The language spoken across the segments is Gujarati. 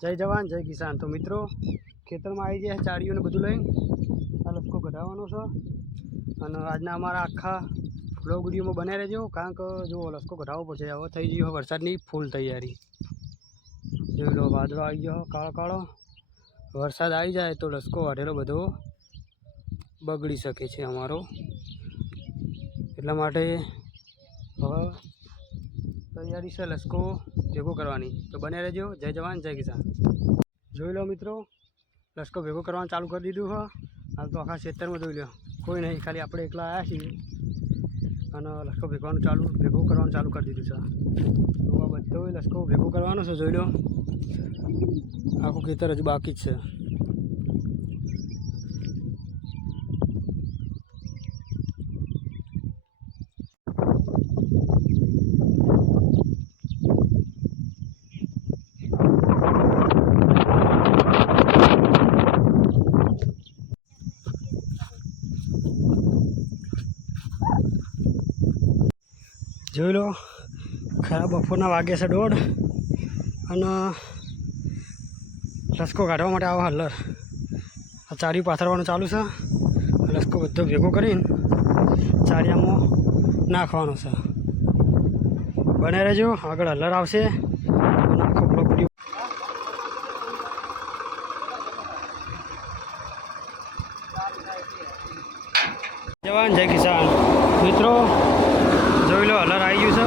જય જવાન જય કિસાન। તો મિત્રો ખેતરમાં આવી ગયા ચાળીઓને બધું લઈને આ લસકો કઢાવવાનો છે અને આજના અમારા આખા વ્લોગ વિડીયોમાં બનાવી રહેજો, કારણ કે જો લસકો કઢાવવો પડશે। હવે થઈ ગયો વરસાદની ફૂલ તૈયારી। જોઈ લો વાદળો આવી ગયો કાળો કાળો। વરસાદ આવી જાય તો લસકો વાઢેલો બધો બગડી શકે છે અમારો, એટલા માટે હવે તૈયારી છે લસકો ભેગો કરવાની। તો બને રહેજો। જય જવાન જય કિસાન। જોઈ લો મિત્રો લસકો ભેગો કરવાનું ચાલુ કરી દીધું છે। હાલ તો આખા ખેતરમાં જોઈ લો કોઈ નહીં, ખાલી આપણે એકલા આવ્યા છીએ અને લસકો ભેગો કરવાનું ચાલુ કરી દીધું છે। તો આ બધો લસકો ભેગો કરવાનો છે। જોઈ લો આખું ખેતર હજુ બાકી જ છે। જોઈ લો ખરા બપોરના વાગ્યા છે 1:30 અને લસકો કાઢવા માટે આવો હલ્લર આ ચાળી પાથરવાનું ચાલુ છે। લસકો બધો ભેગો કરીને ચાળિયામાં નાખવાનો છે। બને રહેજો, આગળ હલ્લર આવશે અને આખો બ્લોક વિડીયો। જવાન જય કિસાન। મિત્રો જોઈ લો હલર આવી ગયું છે,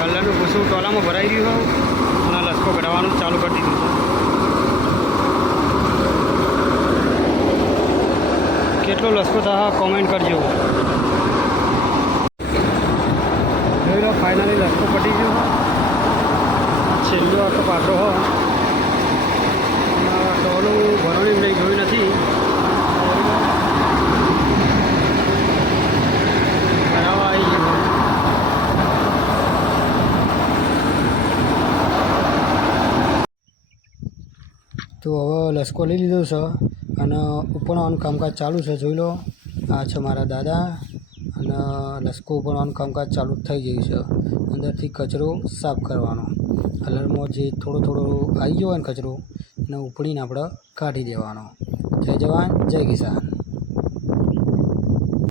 હલરનું ભૂસું ટોલામાં ભરાઈ રહ્યું છે અને લસકો કઢાવવાનું ચાલુ કરી દીધું છે। કેટલો લસકો થાય કોમેન્ટ કરજો। જોઈ લો ફાઇનલી લસકો પટી ગયો, છેલ્લો આખો પાથરો હોય ટોલું ભરવાની નહીં જોઈ નથી। તો હવે લસકો લઈ લીધો છે અને ઉપરવાનું કામકાજ ચાલુ છે। જોઈ લો આ છે મારા દાદા અને લસકો ઉપરવાનું કામકાજ ચાલુ થઈ ગયું છે। અંદરથી કચરો સાફ કરવાનો, હલરમાં જે થોડો આવી ગયો હોય ને કચરો એને ઉપડીને આપણે કાઢી દેવાનો। જય જવાન જય કિસાન।